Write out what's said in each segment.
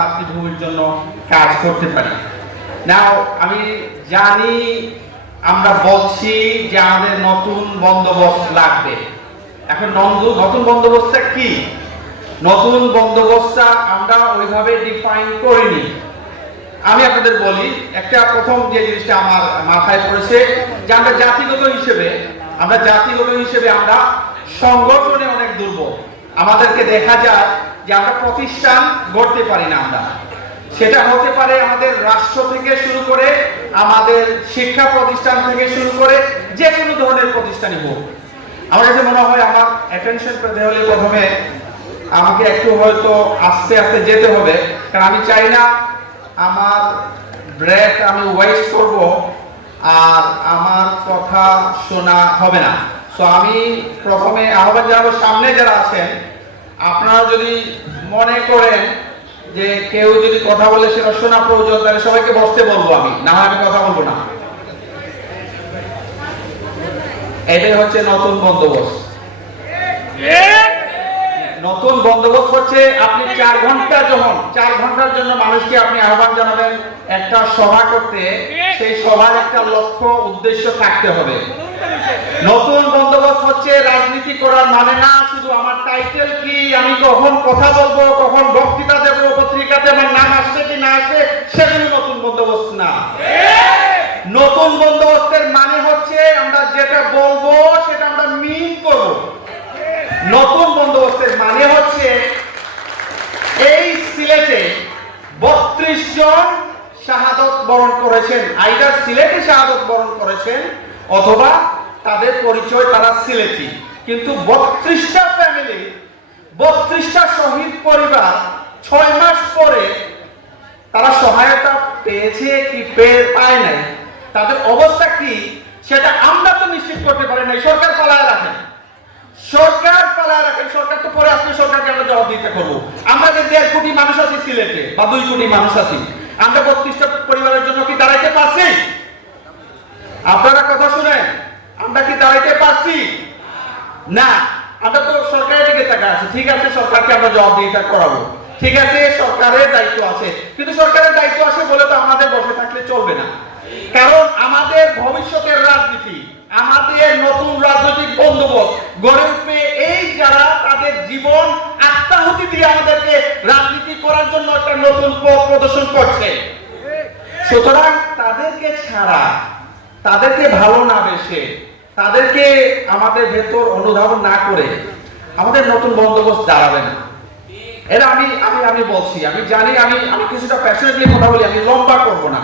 মাতৃভূমির জন্য কাজ করতে পারি নাও আমি জানি, আমরা বলছি যে আমাদের নতুন বন্দোবস্ত লাগবে। এখন নন্দু নতুন বন্দোবস্তটা কি? নতুন বন্দোবস্তটা আমরা ওইভাবে ডিফাইন করিনি। আমি আপনাদের বলি, একটা প্রথম যে জিনিসটা আমার মাথায় পড়েছে, যে আমরা জাতিগত হিসেবে, আমরা জাতিগত হিসেবে আমরা সংগঠনে অনেক দুর্বল। আমাদেরকে দেখা যায় যে আমরা প্রতিষ্ঠান গড়তে পারি না আমরা। সেটা হতে পারে আমাদের রাষ্ট্র থেকে শুরু করে আমাদের শিক্ষা প্রতিষ্ঠান থেকে শুরু করে যে কোনো ধরনের প্রতিষ্ঠানই হোক। আমার কাছে মনে হয় আমার অ্যাটেনশন পেতে হলে প্রথমে আমাকে একটু হয়তো আস্তে আস্তে যেতে হবে। কারণ আমি চাই না আমার ব্রেক আমি ওয়েস্ট করব আর আমার কথা শোনা হবে না। তো আমি প্রথমে আহ্বান জানাব সামনে যারা আছেন আপনারা যদি মনে করেন যে কেউ যদি কথা বলে সেটা শোনা প্রয়োজন, তাহলে সবাইকে বসতে বলব আমি। না হয় আমি কথা বলব না। এটাই হচ্ছে নতুন বন্দোবস্ত। নতুন বন্দোবস্ত হচ্ছে আপনি চার ঘণ্টা যখন, চার ঘণ্টার জন্য মানুষকে আপনি আহ্বান জানাবেন, একটা সভা করতে, সেই সভার একটা লক্ষ্য, উদ্দেশ্য থাকতে হবে। নতুন বন্দোবস্ত হচ্ছে রাজনীতি করার মানে না আমার টাইটেল কি? আমি কখন কথা বলব? কখন বক্তৃতা দেব? পত্রিকাতে আমার নাম আসবে কি না আসবে সেগুলো নতুন বন্দোবস্ত না। নতুন বন্দোবস্তের মানে হচ্ছে আমরা যেটা বলব, সেটা আমরা মিন করব। নতুন বন্দোবস্তের মানে হচ্ছে এই সিলেটে বত্রিশ জন শাহাদত বরণ করেছেন। আইদার সিলেটে শাহাদত বরণ করেছেন, অথবা তাদের পরিচয় তারা সিলেটি। কিন্তু বত্রিশটা ফ্যামিলি বত্রিশটা শহীদ পরিবার ছয় মাস পরে তারা সহায়তা পেয়েছে কি পেয়ে পায় নাই। তাদের অবস্থা কি সেটা আমরা তো নিশ্চিত করতে পারি নাই। সরকার পালায় রাখেন সরকার পালায় রাখেন সরকার তো পরে আসলে সরকারকে আমরা জবাবদিহিতা করব। আমরা যে দেড় কোটি মানুষ আছি সিলেটে, বা দুই কোটি মানুষ আছি, আমরা বত্রিশটা পরিবারের জন্য কি দাঁড়াইতে পারছি? আপনারা কথা শুনেন, আমরা কি দাঁড়াইতে পারছি? না, আমরা তো সরকারের দিকে তাকা আছে। ঠিক আছে, সরকারকে আমরা জবাবদিহিতা করাবো। ঠিক আছে, সরকারের দায়িত্ব আছে। কিন্তু সরকারের দায়িত্ব আছে বলে তো আমাদের বসে থাকলে চলবে না। কারণ আমাদের ভবিষ্যতের রাজনীতি, আমাদের নতুন রাজনৈতিক বন্দোবস্ত, গড়ে উঠবে এই যারা তাদের জীবন আত্মাহুতি দিয়ে আমাদেরকে রাজনীতি করার জন্য একটা নতুন পথ প্রদর্শন করছে। সুতরাং তাদেরকে ছাড়া, তাদেরকে ভালো না বেসে তাদেরকে আমাদের ভেতর অনুধাবন না করে আমাদের নতুন বন্দোবস্ত দাঁড়াবে না এটা আমি আমি আমি বলছি আমি জানি আমি আমি কিছুটা প্যাশনেটলি কথা বলি আমি লম্বা করব না।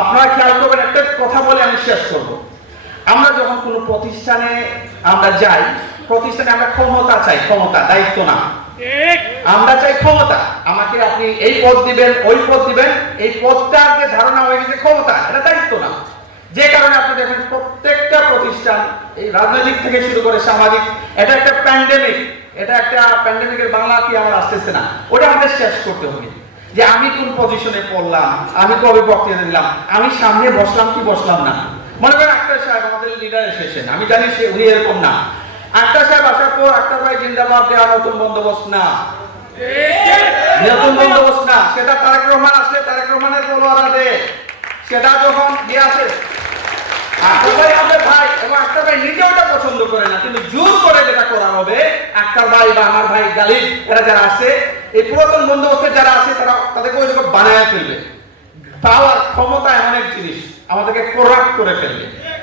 আপনারা খেয়াল করবেন একটা কথা বলে আমি শেষ করব। আমরা যখন কোনো প্রতিষ্ঠানে আমরা যাই প্রতিষ্ঠানে আমরা ক্ষমতা চাই ক্ষমতা দায়িত্ব না। আমরা চাই ক্ষমতা। আমাকে আপনি এই পদ দিবেন ওই পদ দিবেন এই পদটার যে ধারণা হয়ে গেছে ক্ষমতা এটা দায়িত্ব না। যে কারণে আপনি দেখেন প্রত্যেকটা প্রতিষ্ঠান, এই রাজনৈতিক থেকে শুরু করে সামাজিক, এটা একটা প্যান্ডেমিক এটা একটা প্যান্ডেমিকের বাংলা কি আমার আসতেছে না, ওটা আমাদের শেষ করতে হবে। যে আমি কোন পজিশনে পড়লাম, আমি কবে বক্তৃতা দিলাম, আমি সামনে বসলাম কি বসলাম না? মনে করেন আক্তার সাহেব আমাদের লিডার এসেছেন, আমি জানি সে, উনি এরকম না। আক্তার সাহেব আসার পর আক্তার ভাই জিন্দাবাদ দেওয়া নতুন বন্দোবস্ত না। নতুন বন্দোবস্ত না, সেটা তারেক রহমান আসলে তারেক রহমানের বলোয়ারা দে সেটা যখন দিয়ে আসে এক জিনিস, আমাদেরকে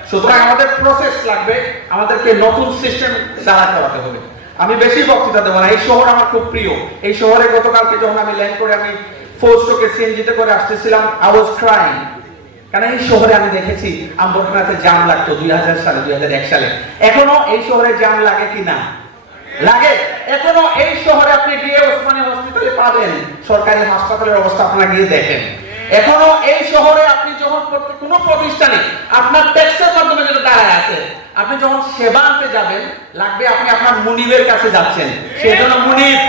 সুতরাং আমাদের প্রসেস লাগবে, আমাদেরকে নতুন সিস্টেম দ্বারা করাতে হবে। আমি বেশি বক্তৃতা দেবো না, এই শহর আমার খুব প্রিয়। এই শহরে গতকালকে যখন আমি ল্যান্ড করে আমি ফোর্সকে সিএনজিতে করে আসতেছিলাম আই ওয়াজ কারণ এই শহরে আমি দেখেছি আম্বরখানাতে জাম লাগতো দুই হাজার সালে, দুই হাজার এক সালে। এখনও এই শহরে জাম লাগে কি না? লাগে। এখনও এই শহরে আপনি গিয়ে ওসমানী হসপিটালে পাবেন। সরকারি হাসপাতালের অবস্থা আপনারা গিয়ে দেখেন। এখনও এই শহরে আপনি যখন কোনো প্রতিষ্ঠানে আপনার ট্যাক্সের মাধ্যমে যেটা দাঁড়ায় আছে, আপনি যখন সেবা আনতে যাবেন, লাগবে আপনি আপনার মুনিবের কাছে যাচ্ছেন। সেই জন্য মুনিব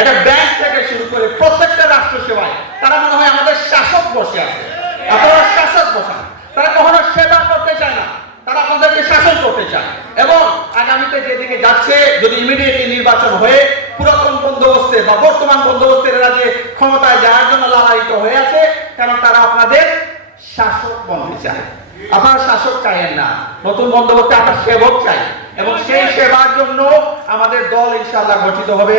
এটা ব্যাংক থেকে শুরু করে প্রত্যেকটা রাষ্ট্র সেবায় তারা মনে হয় আমাদের শাসক বসে আছে আপনারা শাসক বসান তারা কখনো সেবা করতে চায় না তারা আমাদেরকে শাসন করতে চায় এবং আগামীতে যেদিকে যাচ্ছে, যদি ইমিডিয়েটলি নির্বাচন হয়ে পুরাতন বন্দোবস্তে বা বর্তমান বন্দোবস্তের এরা যে ক্ষমতায় যাওয়ার জন্য লালায়িত হয়ে আছে কারণ তারা আপনাদের শাসক বন্ধ চায়? আপনার শাসক চাইেন না। নতুন বন্দোবস্তে আপনার সেবক চাই। এবং সেই সেবার জন্য আমাদের দল ইনশাল্লাহ গঠিত হবে।